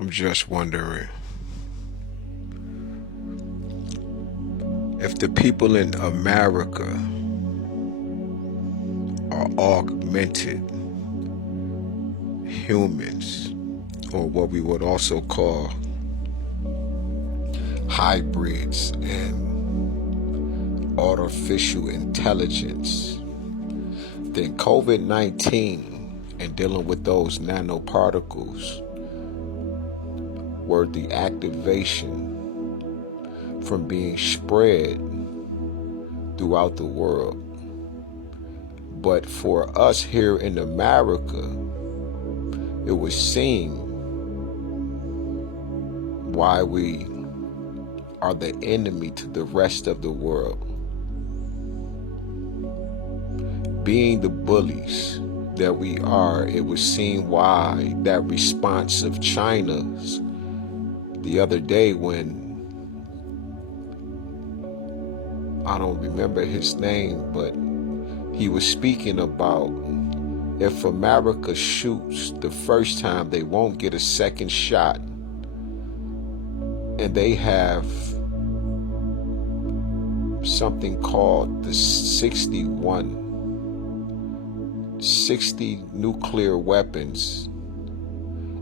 I'm just wondering if the people in America are augmented humans, or what we would also call hybrids and artificial intelligence, then COVID-19 and dealing with those nanoparticles were the activation from being spread throughout the world. But for us here in America, it was seen why we are the enemy to the rest of the world. Being the bullies that we are, it was seen why that response of China's the other day when, I don't remember his name, but he was speaking about if America shoots the first time, they won't get a second shot. And they have something called the 60 nuclear weapons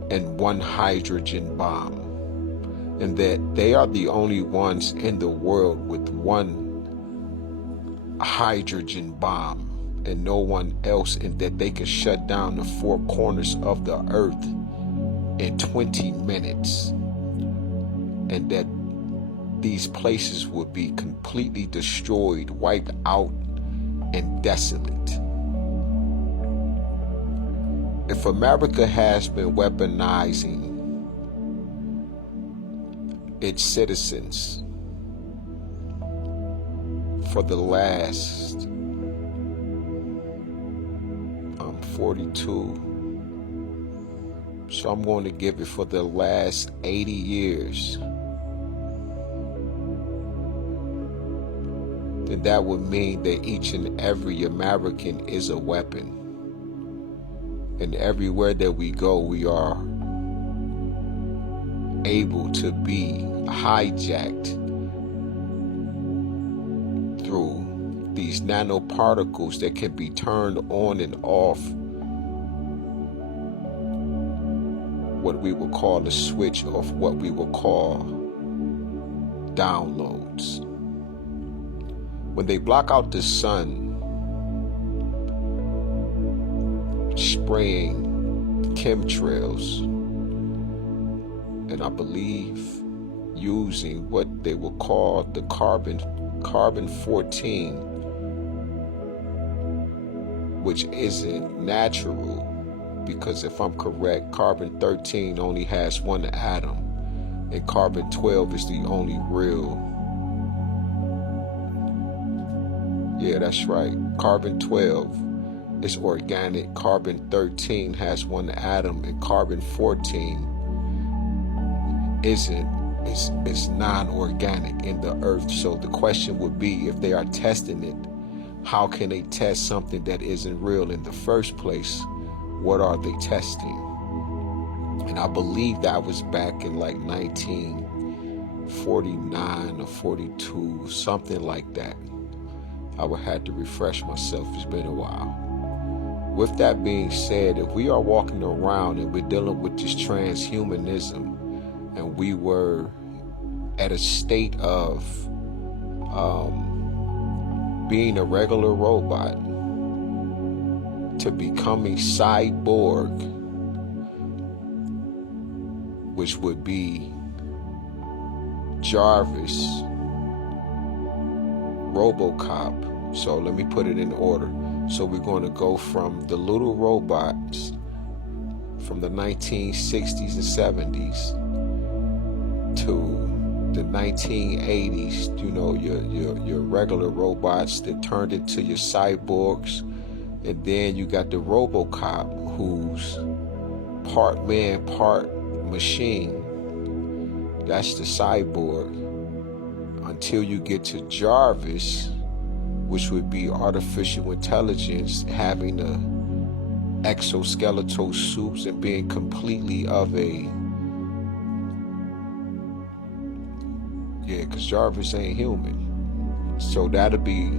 and one hydrogen bomb. And that they are the only ones in the world with one hydrogen bomb and no one else, and that they can shut down the four corners of the earth in 20 minutes, and that these places would be completely destroyed, wiped out, and desolate. If America has been weaponizing its citizens for the last 42, so I'm going to give it for the last 80 years, then that would mean that each and every American is a weapon. And everywhere that we go, we are able to be hijacked through these nanoparticles that can be turned on and off, what we will call the switch of what we will call downloads. When they block out the sun, spraying chemtrails, and I believe using what they will call the carbon 14, which isn't natural, because if I'm correct, carbon 13 only has one atom, and carbon 12 is the only real. Yeah, that's right. Carbon 12 is organic. Carbon 13 has one atom, and carbon 14 isn't. It's non-organic in the earth. So the question would be, if they are testing it, how can they test something that isn't real in the first place? What are they testing? And I believe that was back in like 1949 or 42, something like that. I would have to refresh myself. It's been a while. With that being said, if we are walking around and we're dealing with this transhumanism, and we were at a state of being a regular robot to becoming cyborg, which would be Jarvis, RoboCop. So let me put it in order. So we're going to go from the little robots from the 1960s and 70s to the 1980s, you know, your regular robots that turned into your cyborgs. And then you got the RoboCop, who's part man, part machine. That's the cyborg. Until you get to Jarvis, which would be artificial intelligence, having the exoskeletal suits and being completely of a Yeah, because Jarvis ain't human. So that'll be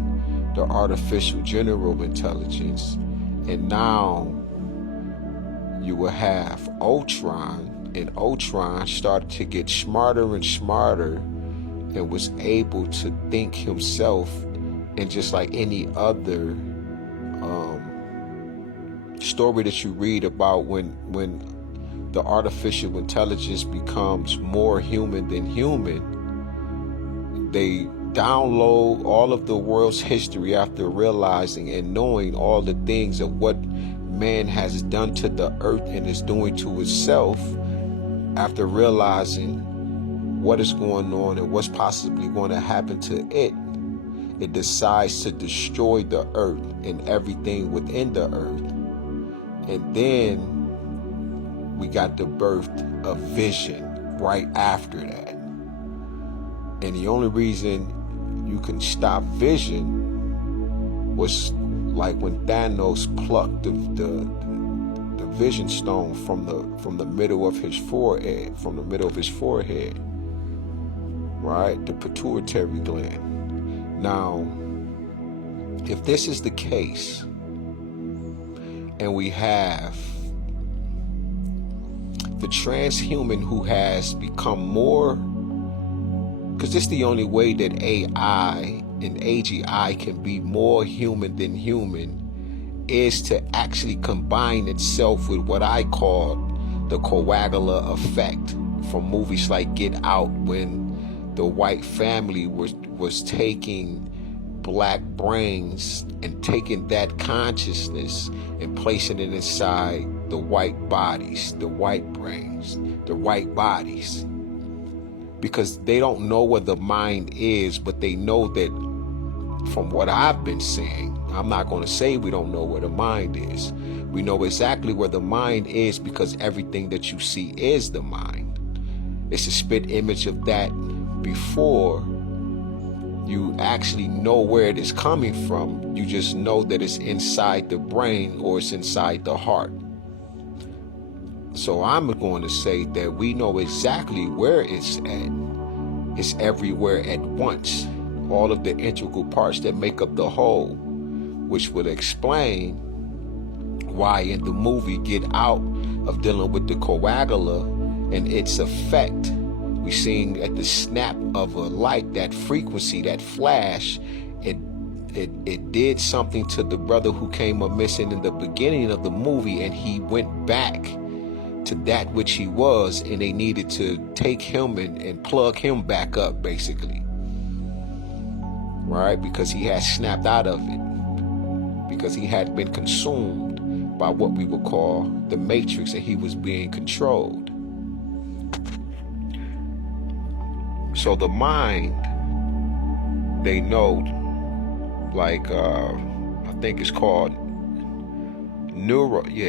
the artificial general intelligence. And now you will have Ultron, and Ultron started to get smarter and smarter and was able to think himself. And just like any other story that you read about, when the artificial intelligence becomes more human than human, they download all of the world's history after realizing and knowing all the things of what man has done to the earth and is doing to itself. After realizing what is going on and what's possibly going to happen to it, it decides to destroy the earth and everything within the earth. And then we got the birth of Vision right after that. And the only reason you can stop Vision was like when Thanos plucked the Vision Stone from the middle of his forehead, right? The pituitary gland. Now, if this is the case, and we have the transhuman who has become more, because this is the only way that AI and AGI can be more human than human, is to actually combine itself with what I call the coagula effect from movies like Get Out, when the white family was taking black brains and taking that consciousness and placing it inside the white bodies, the white brains, the white bodies. Because they don't know where the mind is, but they know that, from what I've been saying, I'm not going to say we don't know where the mind is. We know exactly where the mind is, because everything that you see is the mind. It's a spit image of that before you actually know where it is coming from. You just know that it's inside the brain or it's inside the heart. So I'm going to say that we know exactly where it's at. It's everywhere at once. All of the integral parts that make up the whole, which would explain why in the movie Get Out, of dealing with the coagula and its effect, we seen at the snap of a light, that frequency, that flash, it did something to the brother who came up missing in the beginning of the movie, and he went back to that which he was, and they needed to take him and plug him back up, basically, right? Because he had snapped out of it, because he had been consumed by what we would call the matrix, and he was being controlled. So the mind, they know, like I think it's called Neuralink,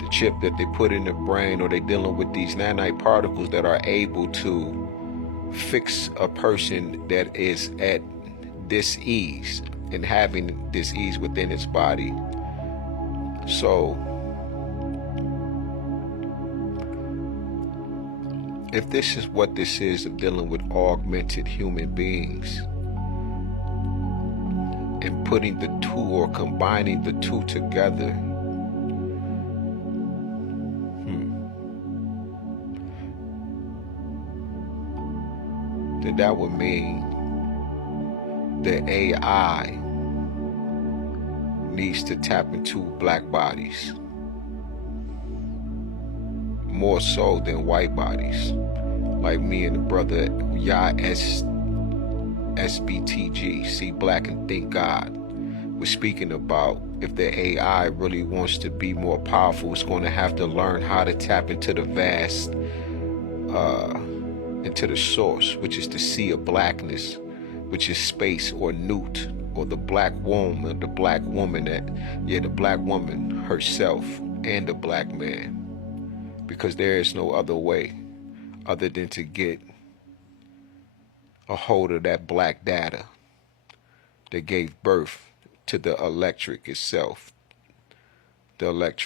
the chip that they put in the brain, or they dealing with these nanite particles that are able to fix a person that is at dis-ease and having dis-ease within its body. So if this is what this is, of dealing with augmented human beings and putting the two, or combining the two together, then that would mean the AI needs to tap into black bodies more so than white bodies. Like me and the brother SBTG, See Black and Thank God, was speaking about, if the AI really wants to be more powerful, it's going to have to learn how to tap into the vast, into the source, which is the sea of blackness, which is space, or Newt, or the black womb, or the black woman, the black woman herself, and the black man. Because there is no other way other than to get a hold of that black data that gave birth to the electric itself, the electric.